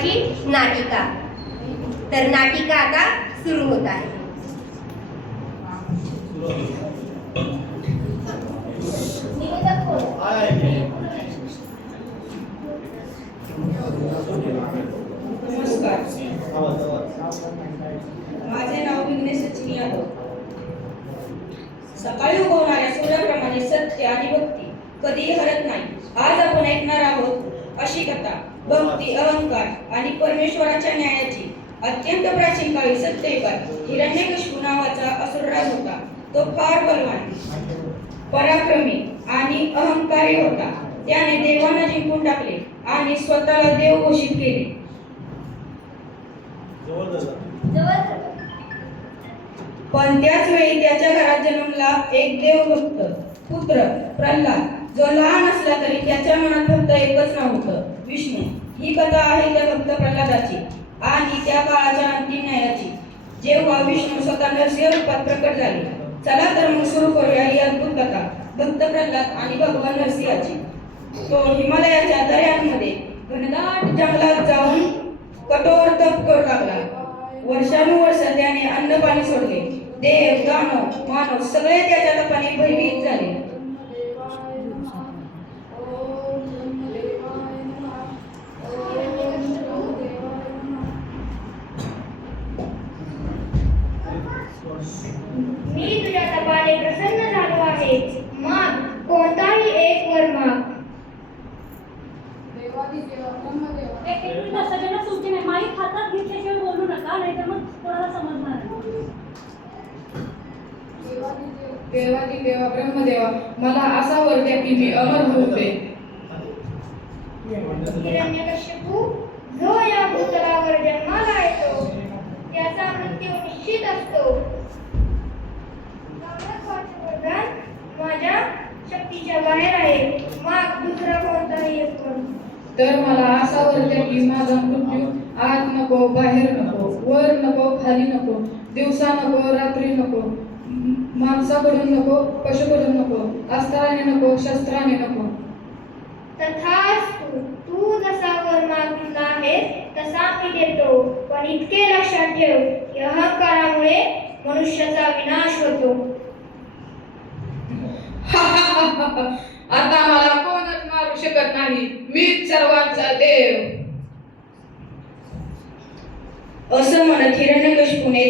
नावाची नाटिका. तर नाटिका आता सुरू होत आहे. नमस्कार, माझे नाव विघ्नेश सचिन यादव. सकाळी उगवणाऱ्या सूर्याप्रमाणे सत्य आणि भक्ती कधीही हरत नाही. आज आपण ऐकणार आहोत अशी कथा, भक्ती, अहंकार आणि परमेश्वराच्या न्यायाची. अत्यंत प्राचीन काळी सत्ययुगात हिरण्यकशिपू नावाचा असुरराज होता. तो फार बलवान, पराक्रमी आणि अहंकारी होता. त्याने देवांना जिंकून टाकले आणि स्वतःला देव घोषित केले. पण त्याच वेळी त्याच्या घरात जन्मला एक देवभक्त पुत्र प्रल्हाद, जो लहान असला तरी त्याच्या मनात फक्त एकच नाव होतं, विष्णू. ही कथा आहे त्या भक्त प्रल्हादाची आणि त्या काळाच्या अंतिम न्यायाची, जेव्हा विष्णू स्वतः नरसिंह रूपात प्रकट झाले. चला तर मग सुरू करूया ही अद्भुत कथा भक्त प्रल्हाद आणि भगवान नरसिंहाची. तो हिमालयाच्या दऱ्यांमध्ये घनदाट जंगलात जाऊन कठोर तप करू लागला. वर्षानुवर्ष त्याने अन्न पाणी सोडले. देव, दानव, मानव सगळे त्याच्या तपाने भयभीत झाले. मी तुझ्या तपाने प्रसन्न झालो आहे. माग कोणताही एक वर माग. सगळ्यांना सूचना आहे, माईक हातात घेतल्याशिवाय बोलू नका, नाहीतर मग कोणाला समजणार नाही. देवादी देवा ब्रह्मदेवा, मला असा वर द्या की मी अमर होऊ दे. हिरण्यकशिपू जो या भूतलावर जन्माला येतो त्याचा मृत्यू निश्चित असतो. वरदान माझ्या शक्तीच्या बाहेर आहे. माग दुसरा कोणताही एक वर. तर मला असा वर द्या की माझा मृत्यू आत नको, बाहेर नको, वर नको, खाली नको, दिवसा नको, रात्री नको, माणसाकडून नको, पशुकडून नको, अस्त्राने नको, शस्त्राने नको. तथास्तु. तू जसा वर मागितला आहेस तसा मी देतो. पण इतके लक्षात ठेव की अहंकारामुळे मनुष्याचा विनाश होतो. आता मला कोणच मारू शकत नाही. मीच सर्वांचा देव. असं म्हणत हिरण्यकशिपूने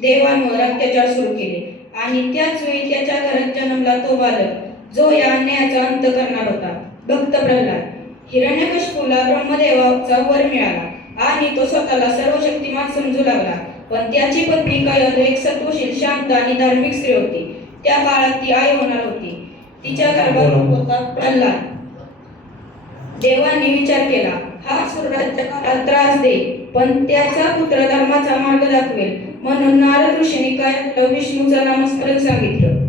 देवांवर अत्याचार सुरू केले आणि त्याच वेळी त्याच्या घरात जन्मला तो बालक, जो या अन्यायाचा अंत करणार होता, भक्त प्रल्हाद. हिरण्यकशिपूला ब्रह्मदेवाचा वर मिळाला आणि तो स्वतःला सर्वशक्तिमान समजू लागला. पण त्याची पत्नी कयद एक सत्वशील, शांत आणि धार्मिक स्त्री होती. त्या काळात ती आई होणार होती. तिच्या गर्भात होता प्रल्हाद. देवांनी विचार केला, हा सूर्याला त्रास दे, पण त्याचा पुत्र धर्माचा मार्ग दाखवेल. म्हणून नारद ऋषींनी काय विष्णूचं नामस्मरण सांगितलं.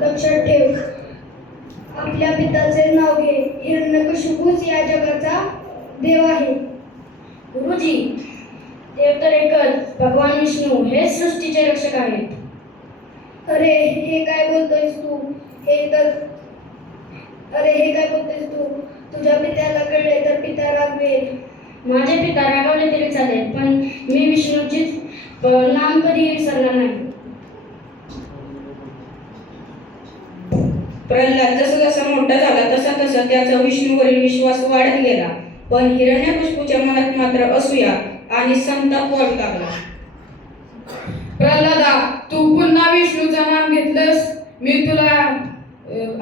लक्षात ठेव, आपल्या पित्याचे नाव घे. हिरण्यकशिपूच या जगाचा देव आहे. गुरुजी, देव तर एकच, भगवान विष्णू हे सृष्टीचे रक्षक आहेत. अरे हे काय बोलतोयस तू? हे काय बोलतोयस तू? तुझ्या पित्याला कळले तर पिता रागवेल. माझे पिता रागावले तरी चालेल, पण मी विष्णूचीच नाम कधी विसरणार नाही. प्रल्हाद जसा मोठा झाला तसा त्याचा विष्णूवरील विश्वास वाढत गेला. पण हिरण्यकशिपूच्या मनात मात्र असूया आणि संताप वाढू लागला. प्रल्हादा, तू पुन्हा विष्णूचं नाम घेतलंस, मी तुला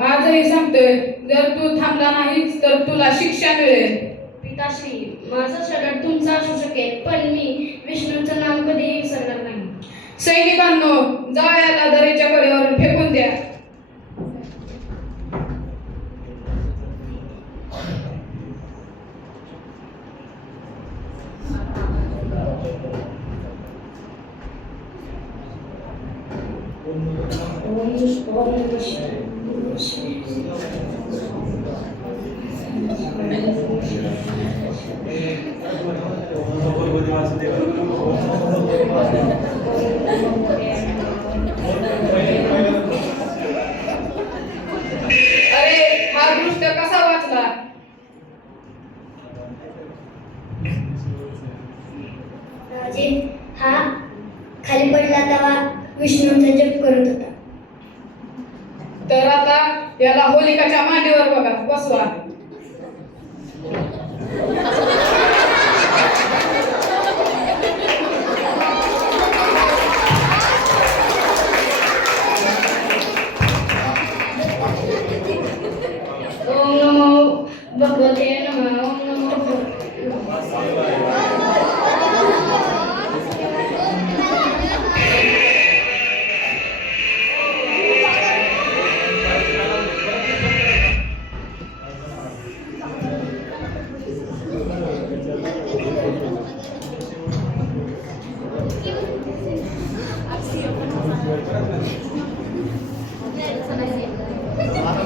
आजही सांगतोय, जर तू थांबला नाहीस तर तुला शिक्षा मिळेल. पिताश्री, माझं शरीर तुमचं असू शकेल, पण मी विष्णूचं नाम कधीही विसरणार नाही. सैनिकांनो, जाळ्याला दरेच्या कडेवरून फेकून द्या. विष्णूंचा जप करत होता. तर आता याला होलिकाच्या मांडीवर बघा बसवा. ओम नमो भगवते नमः. ओम नमो भगवते.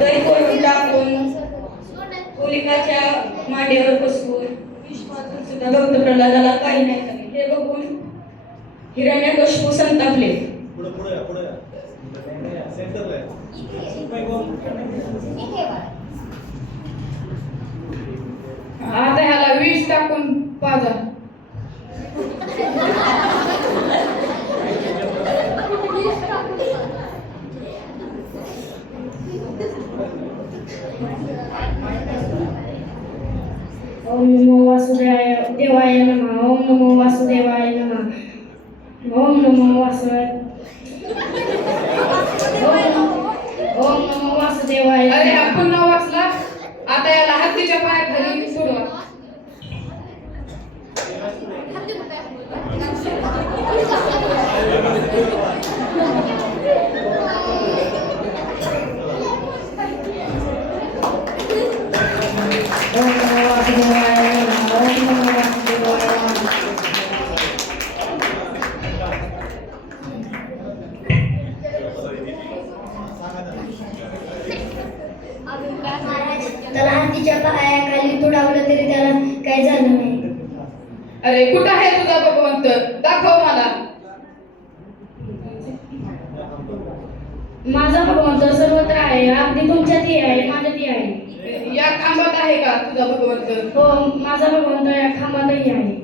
दही करून टाकून होलिकाच्या मांडीवर बसवून विश्वातून सुद्धा भक्त प्रल्हादाला काही नाही झाले. हे बघून हिरण्यकशिपू संतापले. आता ह्याला विष टाकून पाजा. ओम नमो वासुदेवाय देवाय नमः. ओम नमो वासुदेवाय नमः. ओम नमो ओम नमो वासुदेवाय अरे नमः. हा पुन्हा वाचला. आता याला हत्तीच्या पायाखाली सोडवा. ओम नमो वासुदेवाय नमः. ओम नमो वासुदेवाय नमः. त्याला हत्तीच्या पायाखाली तुडावलं तरी त्याला काही झालं नाही. अरे कुठं आहे तुझा भगवंत? दाखव मला. माझा भगवंत सर्वत्र आहे. अगदी तुमच्यातही आहे, माझ्यातही आहे. या खांबात आहे का तुझा भगवंत? हो, माझा भगवंत या खांबातही आहे.